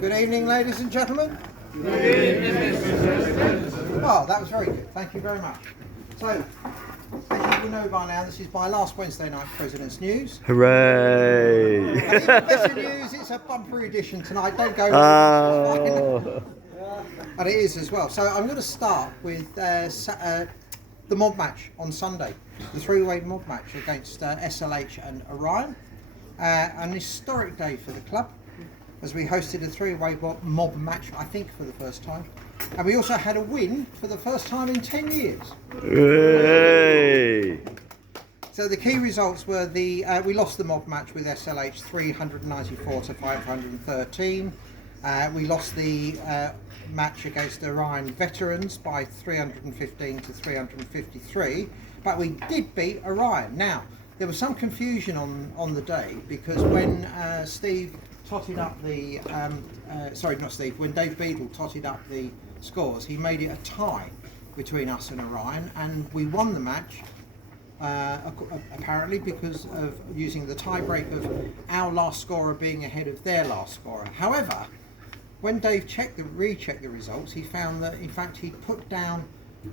Good evening, ladies and gentlemen. Oh, that was very good. Thank you very much. So, as you will know by now, this is my last Wednesday night President's News. Hooray! And even better news, it's a bumper edition tonight. Don't go. Oh. And it is as well. So I'm going to start with the mob match on Sunday, the three-way mob match against SLH and Orion. An historic day for the club, as we hosted a three-way mob match, I think, for the first time. And we also had a win for the first time in 10 years. Hooray! So the key results were we lost the mob match with SLH 394 to 513. We lost the match against Orion Veterans by 315 to 353, but we did beat Orion. Now, there was some confusion on the day, because when Steve totted up the, when Dave Beadle totted up the scores, he made it a tie between us and Orion, and we won the match apparently because of using the tiebreak of our last scorer being ahead of their last scorer. However, when Dave rechecked the results, he found that in fact he'd put down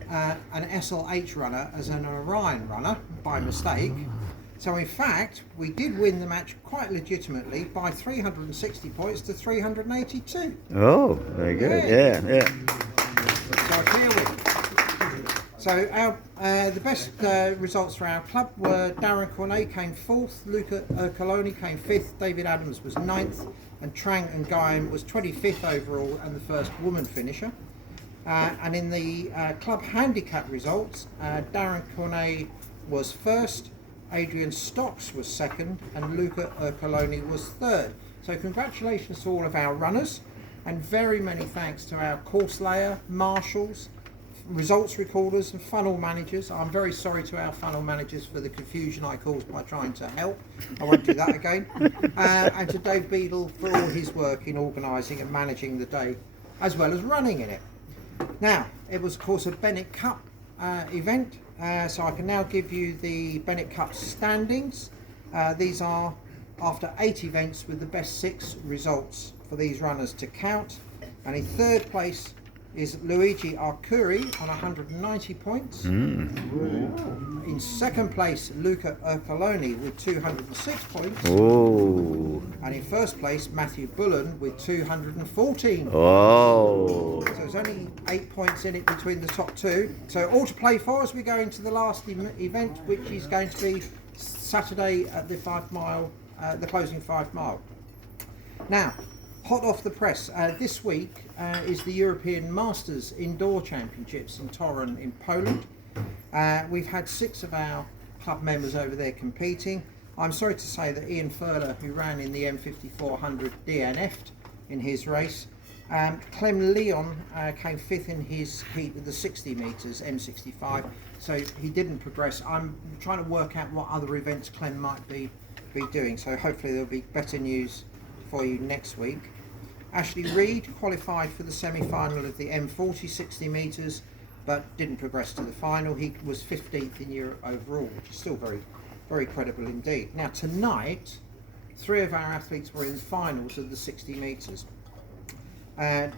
an SLH runner as an Orion runner by mistake. So in fact, we did win the match quite legitimately by 360 points to 382. Oh, very good. Yeah. So a clear win. So the best results for our club were Darren Cornet came 4th, Luca Coloni came 5th, David Adams was 9th, and Trang and Guyon was 25th overall and the first woman finisher. And in the club handicap results, Darren Cornet was 1st, Adrian Stocks was 2nd, and Luca Coloni was 3rd. So congratulations to all of our runners, and very many thanks to our course layer, marshals, results recorders and funnel managers. I'm very sorry to our funnel managers for the confusion I caused by trying to help. I won't do that again. And to Dave Beadle for all his work in organising and managing the day, as well as running in it. Now, it was of course a Bennet Cup event, so I can now give you the Bennet Cup standings. These are after 8 events with the best 6 results for these runners to count. And in 3rd place is Luigi Arcuri on 190 points. In 2nd place, Luca Ercoloni with 206 points. Oh. And in 1st place, Matthew Bullen with 214. Oh. So there's only 8 points in it between the top 2. So all to play for as we go into the last event, which is going to be Saturday at the 5 mile, the closing 5 mile. Now, hot off the press, this week is the European Masters Indoor Championships in Torun in Poland. We've had 6 of our club members over there competing. I'm sorry to say that Ian Furler, who ran in the M5400, DNF'd in his race. Clem Leon came 5th in his heat with the 60 metres M65, so he didn't progress. I'm trying to work out what other events Clem might be doing, so hopefully there'll be better news for you next week. Ashley Reed qualified for the semi-final of the M40 60 metres, but didn't progress to the final. He was 15th in Europe overall, which is still very, very credible indeed. Now tonight, 3 of our athletes were in the finals of the 60 metres. Dwayne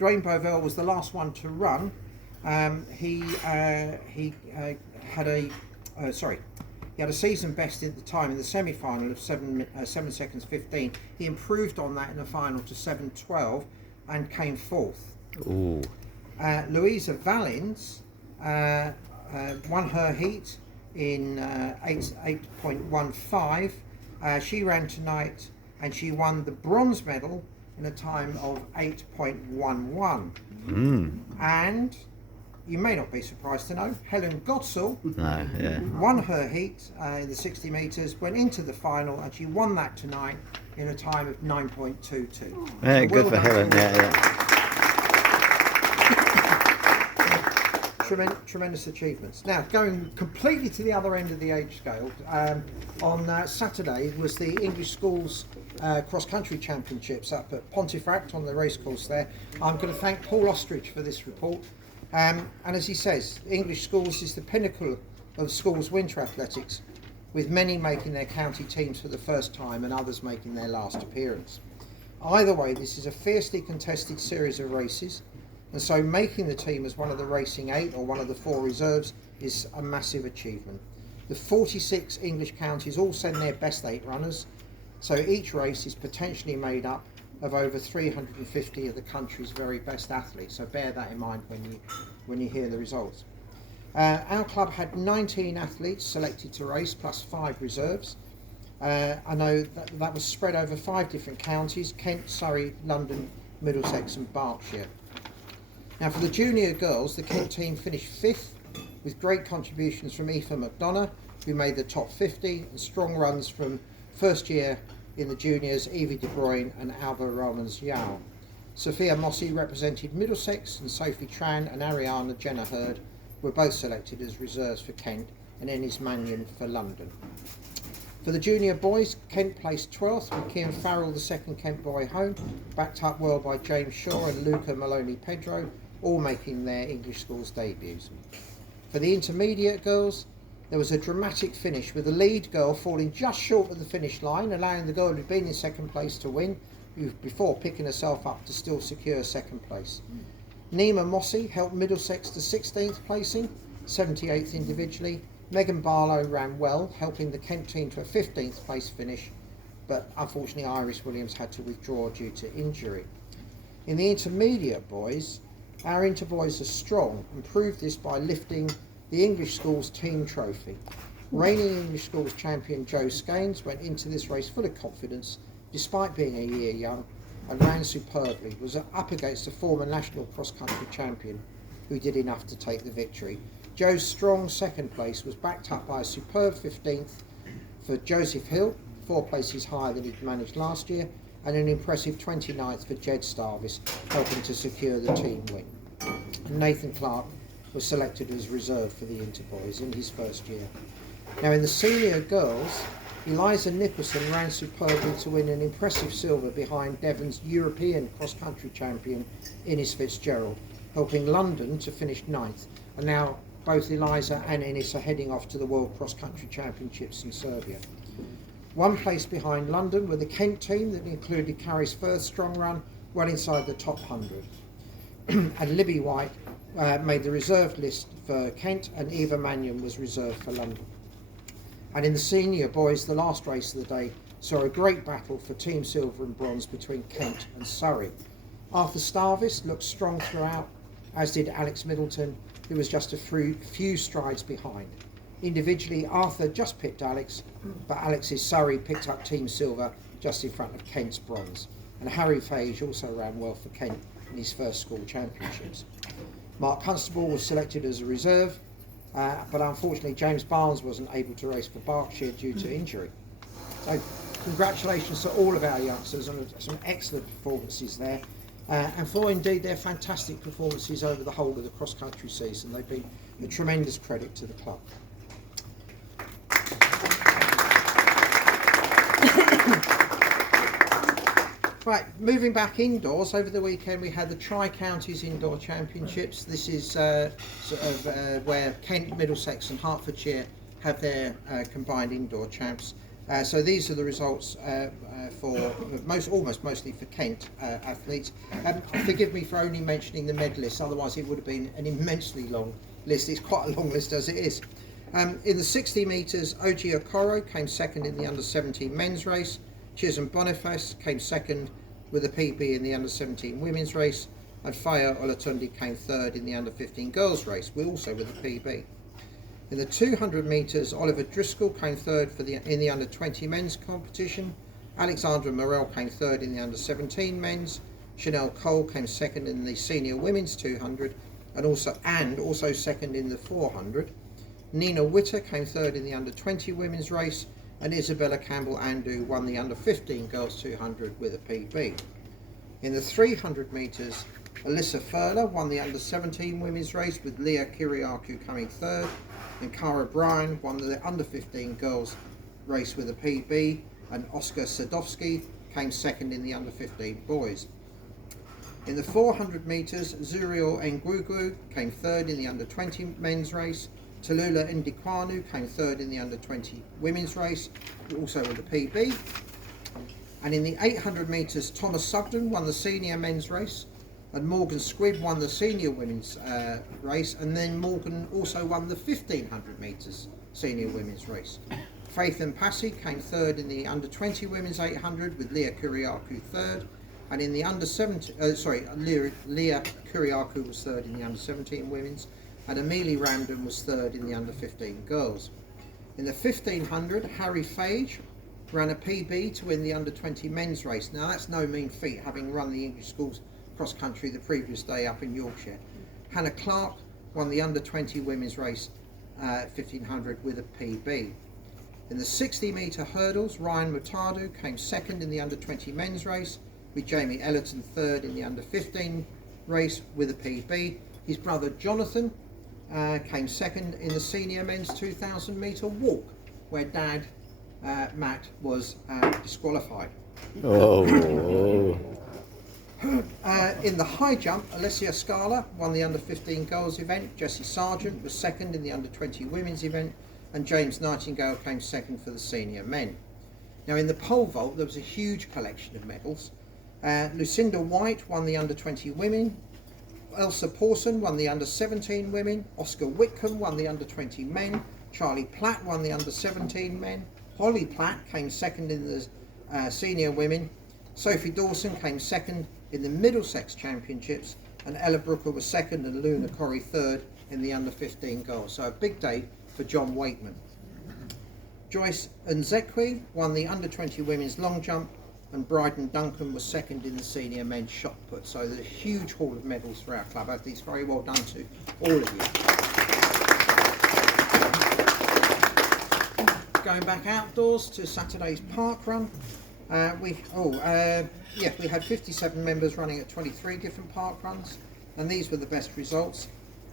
Bovell was the last one to run. He had a season best at the time in the semi-final of 7 seconds 15. He improved on that in the final to 7:12 and came 4th. Ooh. Louisa Valens won her heat in 8.15. She ran tonight and she won the bronze medal in a time of 8.11. And you may not be surprised to know, Helen Gottsell won her heat in the 60 metres, went into the final, and she won that tonight in a time of 9.22. Yeah, good for Helen. Tremendous achievements. Now, going completely to the other end of the age scale, on Saturday was the English Schools Cross-Country Championships up at Pontefract on the racecourse there. I'm going to thank Paul Ostrich for this report. And as he says, English Schools is the pinnacle of schools winter athletics. with many making their county teams for the first time and others making their last appearance. Either way, this is a fiercely contested series of races, and so making the team as one of the racing 8 or one of the 4 reserves is a massive achievement. The 46 English counties all send their best 8 runners, so each race is potentially made up of over 350 of the country's very best athletes, so bear that in mind when you hear the results. Our club had 19 athletes selected to race, plus 5 reserves. I know that was spread over 5 different counties: Kent, Surrey, London, Middlesex and Berkshire. Now for the junior girls, the Kent team finished 5th, with great contributions from Aoife McDonough, who made the top 50, and strong runs from first year in the juniors Evie De Bruyne and Alba Romans Yao. Sophia Mossy represented Middlesex, and Sophie Tran and Ariana Jenna Hurd were both selected as reserves for Kent, and Ennis Mannion for London. For the junior boys, Kent placed 12th, with Cian Farrell, the second Kent boy home, backed up well by James Shaw and Luca Maloney Pedro, all making their English schools debuts. For the intermediate girls, there was a dramatic finish, with the lead girl falling just short of the finish line, allowing the girl who had been in second place to win, before picking herself up to still secure second place. Nima Mossy helped Middlesex to 16th placing, 78th individually. Megan Barlow ran well, helping the Kent team to a 15th place finish, but unfortunately Iris Williams had to withdraw due to injury. In the intermediate boys, our interboys are strong and proved this by lifting the English Schools team trophy. Reigning English Schools champion Joe Scaines went into this race full of confidence, despite being a year young, and ran superbly, was up against a former national cross-country champion who did enough to take the victory. Joe's strong second place was backed up by a superb 15th for Joseph Hill, 4 places higher than he'd managed last year, and an impressive 29th for Jed Starvis, helping to secure the team win. And Nathan Clark was selected as reserve for the Interboys in his first year. Now in the senior girls, Eliza Nicholson ran superbly to win an impressive silver behind Devon's European cross-country champion Innes Fitzgerald, helping London to finish 9th. And now both Eliza and Innes are heading off to the World Cross-Country Championships in Serbia. 1 place behind London were the Kent team that included Carrie's first strong run, well inside the top 100. And Libby White made the reserve list for Kent, and Eva Mannion was reserved for London. And in the senior boys, the last race of the day saw a great battle for team silver and bronze between Kent and Surrey. Arthur Starvis looked strong throughout, as did Alex Middleton, who was just a few strides behind. Individually, Arthur just pipped Alex, but Alex's Surrey picked up team silver just in front of Kent's bronze. And Harry Fage also ran well for Kent in his first school championships. Mark Constable was selected as a reserve, but unfortunately James Barnes wasn't able to race for Berkshire due to injury. So congratulations to all of our youngsters on some excellent performances there, and for indeed their fantastic performances over the whole of the cross-country season. They've been a tremendous credit to the club. Right, moving back indoors, over the weekend we had the Tricounties Indoor Championships. This is where Kent, Middlesex and Hertfordshire have their combined indoor champs. So these are the results for almost mostly for Kent athletes. Forgive me for only mentioning the medalists, otherwise it would have been an immensely long list. It's quite a long list as it is. In the 60 metres, Oji Okoro came second in the under-17 men's race. Chisholm Boniface came second with a PB in the under-17 women's race, and Faya Olatunde came third in the under-15 girls race, also with a PB. In the 200 metres, Oliver Driscoll came third in the under-20 men's competition. Alexandra Morel came third in the under-17 men's. Chanel Cole came second in the senior women's 200, and also second in the 400. Nina Witter came third in the under-20 women's race, and Isabella Campbell-Andu won the under-15 girls 200 with a PB. In the 300 metres, Alyssa Furler won the under-17 women's race, with Leah Kiriakou coming third, and Cara Bryan won the under-15 girls race with a PB, and Oscar Sadowski came second in the under-15 boys. In the 400 metres, Zuriel Ngugu came third in the under-20 men's race, Tallulah Ndikwanu came third in the under-20 women's race, also with the PB. And in the 800 metres, Thomas Sugden won the senior men's race, and Morgan Squibb won the senior women's race, and then Morgan also won the 1500 metres senior women's race. Faith Mpasi came third in the under-20 women's 800 with Leah Kuriaku third, and in the Leah Kuriaku was third in the under-17 women's, and Amelie Ramdon was third in the under-15 girls. In the 1500, Harry Fage ran a PB to win the under-20 men's race. Now that's no mean feat, having run the English schools cross country the previous day up in Yorkshire. Hannah Clark won the under-20 women's race 1500 with a PB. In the 60 metre hurdles, Ryan Mutadu came second in the under-20 men's race, with Jamie Ellerton third in the under-15 race with a PB. His brother Jonathan came second in the senior men's 2000 metre walk, where dad Matt was disqualified. Oh. In the high jump, Alessia Scala won the under-15 girls event, Jessie Sargent was second in the under-20 women's event, and James Nightingale came second for the senior men. Now in the pole vault there was a huge collection of medals. Lucinda White won the under-20 women, Elsa Pawson won the under-17 women, Oscar Whitcomb won the under-20 men, Charlie Platt won the under-17 men, Holly Platt came second in the senior women, Sophie Dawson came second in the Middlesex Championships, and Ella Brooker was second and Luna Corrie third in the under-15 girls. So a big day for John Wakeman. Joyce Nzekwe won the under-20 women's long jump, and Bryden Duncan was second in the senior men's shot put. So there's a huge haul of medals for our club. I think it's very well done to all of you. Going back outdoors to Saturday's parkrun. We had 57 members running at 23 different parkruns, and these were the best results.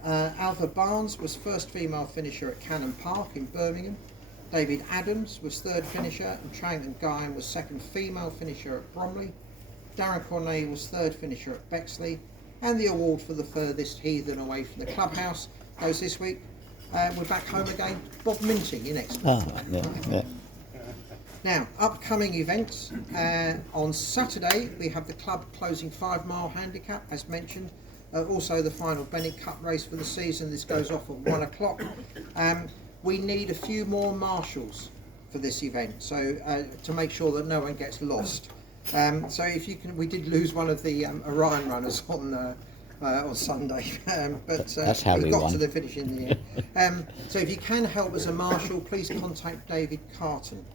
Alva Barnes was first female finisher at Cannon Park in Birmingham. David Adams was third finisher, and Tranton Guyon was second female finisher at Bromley. Darren Cornet was third finisher at Bexley, and the award for the furthest heathen away from the clubhouse goes this week. We're back home again, Bob Minting in Exeter. Yeah. Now, upcoming events. On Saturday, we have the club closing 5 mile handicap, as mentioned. Also the final Bennet Cup race for the season. This goes off at 1 o'clock. We need a few more marshals for this event, so to make sure that no one gets lost. So if you can, we did lose one of the Orion runners on Sunday, but That's how we got won. to the finish in the end. So if you can help as a marshal, please contact David Carton.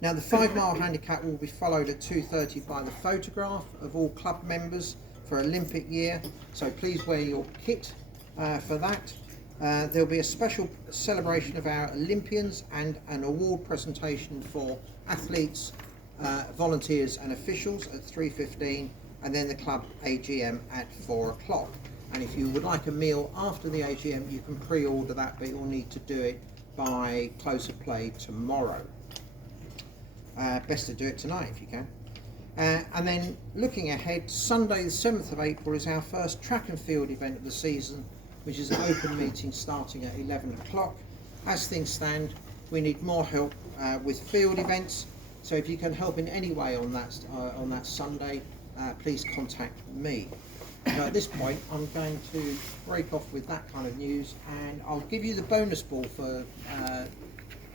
Now the 5 mile handicap will be followed at 2:30 by the photograph of all club members for Olympic year, so please wear your kit for that. There'll be a special celebration of our Olympians and an award presentation for athletes, volunteers and officials at 3:15, and then the club AGM at 4 o'clock. And if you would like a meal after the AGM, you can pre-order that, but you'll need to do it by close of play tomorrow. Best to do it tonight if you can. And then looking ahead, Sunday the 7th of April is our first track and field event of the season, which is an open meeting starting at 11 o'clock. As things stand, we need more help with field events, so if you can help in any way on that Sunday, please contact me. Now at this point, I'm going to break off with that kind of news, and I'll give you the bonus ball for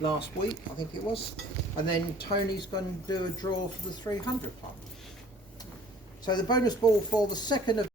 last week, I think it was, and then Tony's going to do a draw for the 300 club. So the bonus ball for the 2nd of